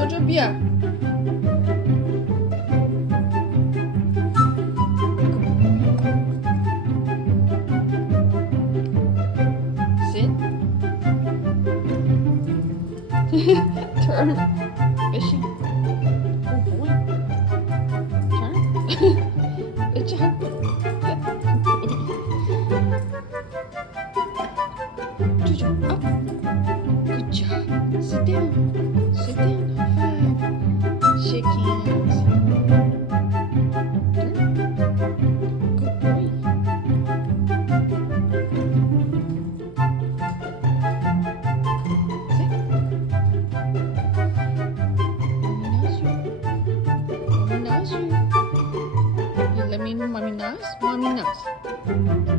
Jojo, bien. Sit. Turn. Fishy. Oh boy. Turn. Good job. Jojo, up. Good job. Sit down. Sit down. High five. Shake hands. Turn. Good boy. Sit. Mommy knows you. Mommy knows you. You let me know mommy knows? Mommy knows.